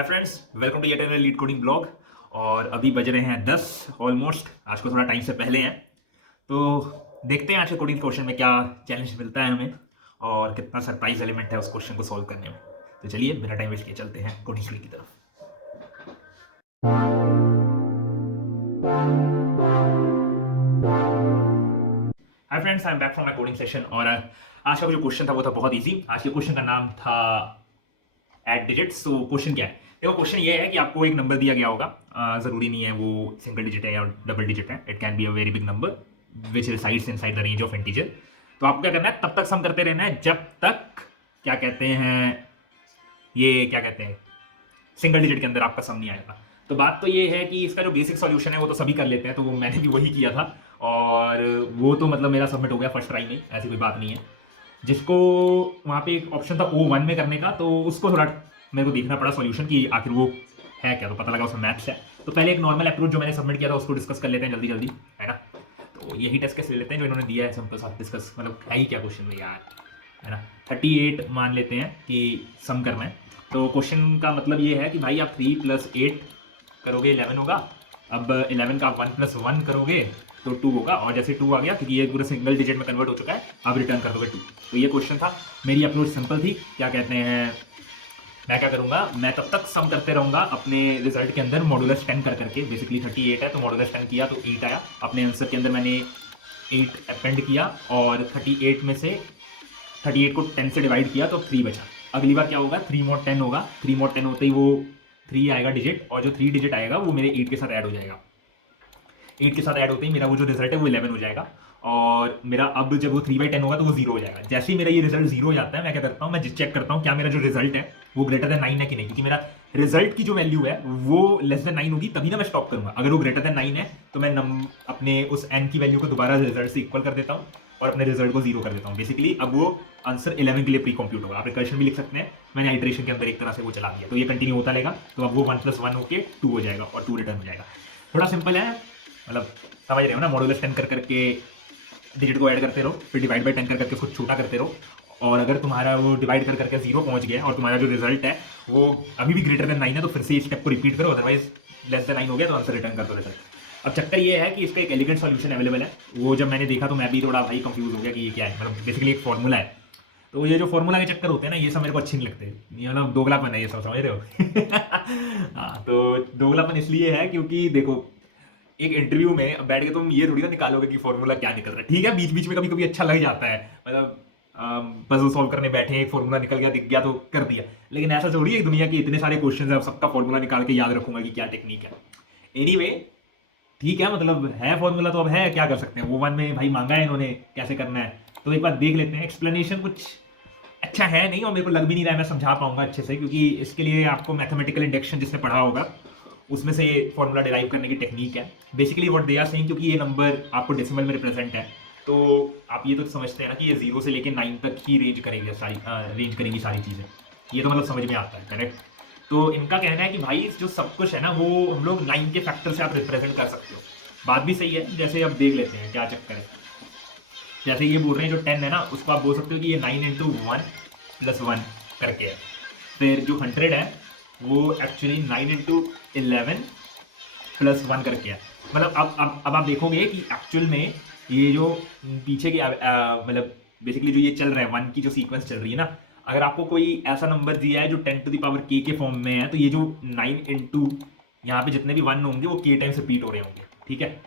Hi friends, welcome to yet another lead coding blog. और अभी बज रहे हैं 10 ऑलमोस्ट। आज को थोड़ा टाइम से पहले हैं, तो देखते हैं आज के कोडिंग क्वेश्चन में क्या चैलेंज मिलता है हमें और कितना सरप्राइज एलिमेंट है उस क्वेश्चन को सॉल्व करने में। तो चलिए बिना टाइम वेस्ट किए चलते हैं कोडिंग स्टूडियो की तरफ। Hi friends, I am back from my coding session. और आज का जो क्वेश्चन था वो था बहुत इजी। आज के क्वेश्चन का नाम था एड डिजिट्स। तो क्वेश्चन क्या है? देखो, क्वेश्चन ये है कि आपको एक नंबर दिया गया होगा। जरूरी नहीं है वो सिंगल डिजिट है या डबल डिजिट है। It can be a very big number which resides inside the range of integer. तो आपको क्या करना है, तब तक सम करते रहना है जब तक क्या कहते हैं, ये क्या कहते हैं, सिंगल डिजिट के अंदर आपका सम नहीं आएगा। तो बात तो ये है कि इसका जो बेसिक सॉल्यूशन है वो तो सभी कर लेते हैं, तो मैंने भी वही किया था और वो तो मतलब मेरा सबमिट हो गया फर्स्ट ट्राई में, ऐसी कोई बात नहीं है। जिसको वहाँ पे एक ऑप्शन था O1 में करने का, तो उसको थोड़ा मेरे को देखना पड़ा सॉल्यूशन कि आखिर वो है क्या। तो पता लगा उसमें मैथ्स है। तो पहले एक नॉर्मल अप्रोच जो मैंने सबमिट किया था उसको डिस्कस कर लेते हैं जल्दी जल्दी, है ना। तो यही टेस्ट केस ले लेते हैं जो इन्होंने दिया है, सबके साथ डिस्कस, मतलब है ही क्या क्वेश्चन में यार, है ना। 38 मान लेते हैं कि सम करना है। तो क्वेश्चन का मतलब ये है कि भाई आप 3 + 8 करोगे 11 होगा। अब 11 का 1 + 1 करोगे तो 2 होगा, और जैसे 2 आ गया क्योंकि ये पूरे सिंगल डिजिट में कन्वर्ट हो चुका है, अब रिटर्न कर दोगे 2। तो ये क्वेश्चन था। मेरी अप्रोच सिंपल थी, क्या कहते हैं, मैं क्या करूंगा, मैं तब तक सम करते रहूंगा अपने रिजल्ट के अंदर मॉडुलस 10 कर करके। बेसिकली 38 है तो मॉडुलस 10 किया तो 8 आया। अपने आंसर के अंदर मैंने 8 अपेंड किया और 38 में से 38 को 10 से डिवाइड किया तो 3 बचा। अगली बार क्या होगा, 3 mod 10 होगा। 3 mod 10 होते ही वो 3 आएगा डिजिट, और जो 3 डिजिट आएगा वो मेरे 8 के साथ ऐड हो जाएगा। 8 के साथ ऐड होते ही मेरा वो जो रिजल्ट है वो 11 हो जाएगा। और मेरा अब जब वो 3/10 होगा तो वो 0 हो जाएगा। जैसे ही मेरा ये रिजल्ट 0 हो जाता है, मैं क्या करता हूँ, मैं चेक करता हूँ क्या मेरा जो रिजल्ट है वो ग्रेटर देन 9 है कि नहीं, क्योंकि मेरा रिजल्ट की जो वैल्यू है वो लेस देन 9 होगी तभी ना मैं स्टॉप करूंगा। अगर वो ग्रेटर देन 9 है तो मैं अपने उस n की वैल्यू को दोबारा रिजल्ट से इक्वल कर देता हूँ और अपने रिजल्ट को 0 कर देता हूँ। बेसिकली अब वो आंसर 11 के लिए प्री कंप्यूट होगा। आप रिकर्शन भी लिख सकते हैं, मैंने आइट्रेशन के अंदर एक तरह से वो चला दिया, तो ये कंटिन्यू होता रहेगा। तो अब वो 1 + 1 होके 2 हो जाएगा और 2 रिटर्न हो जाएगा। थोड़ा सिंपल है, मतलब समझ रहे हो ना। मॉडुलस 10 कर करके डिजिट को ऐड करते रहो, फिर डिवाइड बाय 10 कर करके उसको छोटा करते रहो, और अगर तुम्हारा वो डिवाइड कर करके 0 पहुंच गया और तुम्हारा जो रिजल्ट है वो अभी भी ग्रेटर देन 9 है तो फिर से इस स्टेप को रिपीट करो, अदरवाइज लेस देन 9 हो गया तो आंसर रिटर्न कर दो रिजल्ट। अब चक्कर ये है कि इसका एक एलिगेंट सॉल्यूशन अवेलेबल है। वो जब मैंने देखा तो मैं भी थोड़ा भाई कंफ्यूज हो गया कि ये क्या है। मतलब बेसिकली एक फॉर्मूला है, तो ये जो फॉर्मूला के चक्कर होते हैं ना, ये सब मेरे को अच्छे नहीं लगते। ये मतलब दोगलापन है, ये सब समझ रहे हो। हाँ, तो दोगलापन इसलिए है क्योंकि देखो, एक इंटरव्यू में बैठ के तुम ये थोड़ी ना निकालोगे कि फॉर्मूला क्या निकल रहा है। ठीक है, बीच बीच में कभी कभी अच्छा लग जाता है, मतलब पजल सॉल्व करने बैठे हैं, एक फॉर्मूला निकल गया, दिख गया तो कर दिया। लेकिन ऐसा थोड़ी है, दुनिया के इतने सारे क्वेश्चन है, अब सबका फॉर्मूला निकाल के याद रखूंगा कि क्या टेक्निक है। एनीवे, ठीक है, मतलब है फॉर्मूला तो अब है, क्या कर सकते हैं। वो वन में भाई मांगा है इन्होंने कैसे करना है, तो एक बार देख लेते हैं। एक्सप्लेनेशन कुछ अच्छा है नहीं, और मेरे को लग भी नहीं रहा है मैं समझा पाऊंगा अच्छे से, क्योंकि इसके लिए आपको मैथमेटिकल इंडक्शन जिसने पढ़ा होगा उसमें से फॉर्मूला डिराइव करने की टेक्निक है। Basically what they are saying, क्योंकि ये नंबर आपको डेसिमल में रिप्रेजेंट है, तो आप ये तो समझते हैं ना कि ये 0 से लेकर 9 तक ही रेंज करेंगी सारी चीज़ें। ये तो मतलब समझ में आता है, करेक्ट। तो इनका कहना है कि भाई जो सब कुछ है ना वो हम लोग 9 के फैक्टर से आप रिप्रेजेंट कर सकते हो। बात भी सही है। जैसे अब देख लेते हैं क्या चक्कर है। जैसे ये बोल रहे हैं जो 10 है ना, उसको आप बोल सकते हो कि ये 9 × 1 + 1 करके है। फिर जो 100 है वो एक्चुअली 9 × 11 + 1 करके है। मतलब अब आप देखोगे कि एक्चुअल में ये जो पीछे की मतलब बेसिकली जो ये चल रहा है 1 की जो सीक्वेंस चल रही है ना, अगर आपको कोई ऐसा नंबर दिया है जो 10⁻k के फॉर्म में है, तो ये जो 9 × यहाँ पे जितने भी 1 होंगे वो k टाइम्स रिपीट हो रहे होंगे, ठीक है।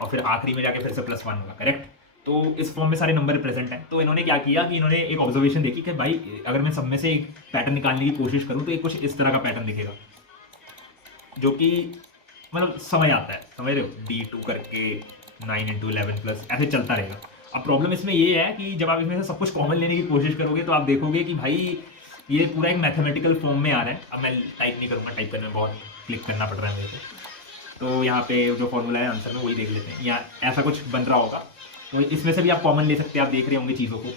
और फिर आखिरी में जाके फिर से +1 होगा, करेक्ट। तो इस फॉर्म में सारे नंबर रिप्रेजेंट हैं। तो इन्होंने क्या किया कि इन्होंने एक ऑब्जर्वेशन देखी कि भाई अगर मैं सब में से एक पैटर्न निकालने की कोशिश करूं तो एक कुछ इस तरह का पैटर्न दिखेगा, जो कि मतलब समझ आता है, समझ रहे हो। D2 करके 9 × 11 प्लस ऐसे चलता रहेगा। अब प्रॉब्लम इसमें ये है कि जब आप इसमें से सब कुछ कॉमन लेने की कोशिश करोगे तो आप देखोगे कि भाई ये पूरा एक मैथमेटिकल फॉर्म में आ रहा है। अब मैं टाइप नहीं करूँगा, टाइप करने में बहुत क्लिक करना पड़ रहा है मेरे को। तो यहाँ पे जो फॉर्मूला है आंसर में वही देख लेते हैं, या ऐसा कुछ बन रहा होगा। तो इसमें से भी आप कॉमन ले सकते हैं। आप देख रहे होंगे चीज़ों को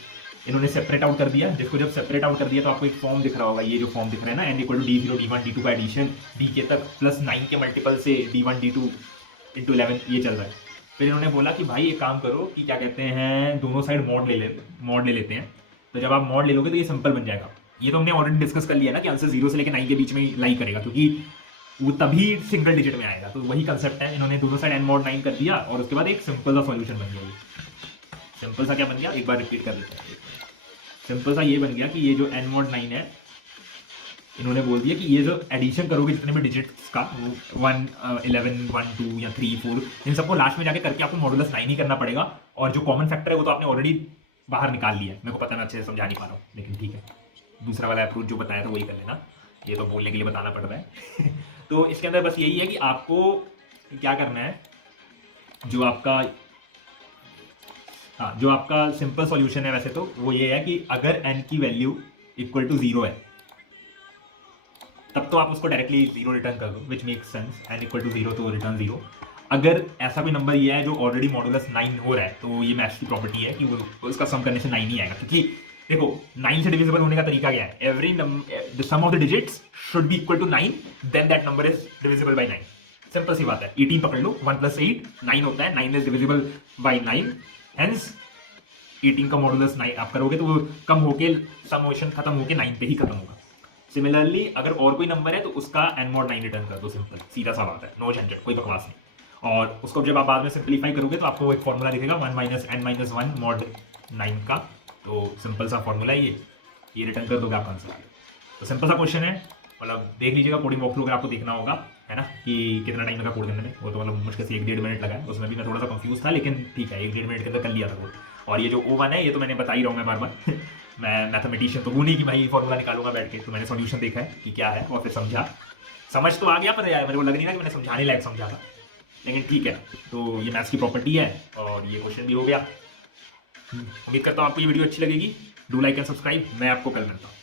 इन्होंने सेपरेट आउट कर दिया, जिसको जब सेपरेट आउट कर दिया तो आपको एक फॉर्म दिख रहा होगा। ये जो फॉर्म दिख रहा है ना, n = D0 D1 D2 का एडिशन dk तक प्लस 9 के मल्टीपल से D1 D2 × 11 ये चल रहा है। फिर इन्होंने बोला कि भाई एक काम करो कि क्या कहते हैं, दोनों साइड मॉड ले लेते हैं। तो जब आप मॉड ले लोगे तो ये सिंपल बन जाएगा। ये तो हमने ऑलरेडी डिस्कस कर लिया ना कि आंसर 0 से लेकर 9 के बीच में लाई करेगा, क्योंकि वो तभी सिंगल डिजिट में आएगा। तो वही कंसेप्ट है, इन्होंने दोनों साइड n mod 9 कर दिया और उसके बाद एक सिंपल सा सॉल्यूशन बन गया। ये सिंपल सा क्या बन गया, एक बार रिपीट कर लेते हैं। सिंपल सा ये बन गया कि ये जो n mod 9 है, इन्होंने बोल दिया कि ये जो एडिशन करोगे जितने भी डिजिट्स का 1 11 1 2 या 3 4, इन सबको लास्ट में जाके करके आपको मॉडुलस 9 ही करना पड़ेगा। और जो कॉमन फैक्टर है वो तो आपने ऑलरेडी बाहर निकाल लिया है। मेरे को पता है मैं अच्छे से समझा नहीं पा रहा हूँ, लेकिन ठीक है, दूसरा वाला अप्रोच जो बताया था वही कर लेना, ये तो बोलने के लिए बताना पड़ रहा है। तो इसके अंदर बस यही है कि आपको क्या करना है, जो आपका सिंपल सॉल्यूशन है वैसे तो वो ये है कि अगर n की वैल्यू इक्वल टू 0 है तब तो आप उसको डायरेक्टली 0 रिटर्न कर दो, which makes sense, n equal to 0 तो रिटर्न 0। अगर ऐसा कोई नंबर ये है जो ऑलरेडी मॉडुलस 9 हो रहा है तो ये मैथ्स की प्रॉपर्टी है कि वो उसका सम करने से 9 ही आएगा, क्योंकि देखो 9 से डिविजिबल होने का तरीका क्या है, every the sum of the digits should be equal to 9, then that number is divisible by 9। Simple सी बात है, 18 पकड़ लो, 1 + 8 9 होता है, 9 इज डिविजिबल बाय 9, हेंस 18 का मॉडुलस 9 आप करोगे तो वो कम होके समेशन खत्म होके 9 पे ही खत्म होगा। सिमिलरली अगर और कोई नंबर है तो उसका n mod 9 रिटर्न कर दो, सिंपल सीधा सा बात है, नो झंझट, कोई बकवास नहीं। और उसको जब आप बाद में सिंपलीफाई करोगे तो आपको एक फॉर्मूला दिखेगा 1 - n - 1 mod 9 का, तो सिंपल सा फॉर्मूला है ये रिटर्न कर दोगे आप आंसर आ गया। तो सिंपल सा क्वेश्चन है, मतलब देख लीजिएगा कोडिंग वॉकथ्रू अगर आपको देखना होगा, है ना, कि कितना टाइम लगा कोड करने में, वो तो मतलब मुश्किल से 1-1.5 मिनट लगा है, उसमें भी मैं थोड़ा सा कंफ्यूज था, लेकिन ठीक है 1-1.5 मिनट के अंदर कर लिया था कोड। और ये जो O1 है ये तो मैंने बता ही रहा हूँ मैं बार बार। मैं मैथमेटिशियन तो हूँ नहीं कि भाई फॉर्मूला निकालूंगा बैठ के, तो मैंने सॉल्यूशन देखा है कि क्या है और फिर समझा, समझ तो आ गया, पर यार मेरे को लग नहीं रहा कि मैंने समझाने लायक समझा था, लेकिन ठीक है। तो ये मैथ्स की प्रॉपर्टी है और ये क्वेश्चन भी हो गया। उम्मीद करता हूँ आपको ये वीडियो अच्छी लगेगी। डू लाइक एंड सब्सक्राइब, मैं आपको कल मिलता हूँ।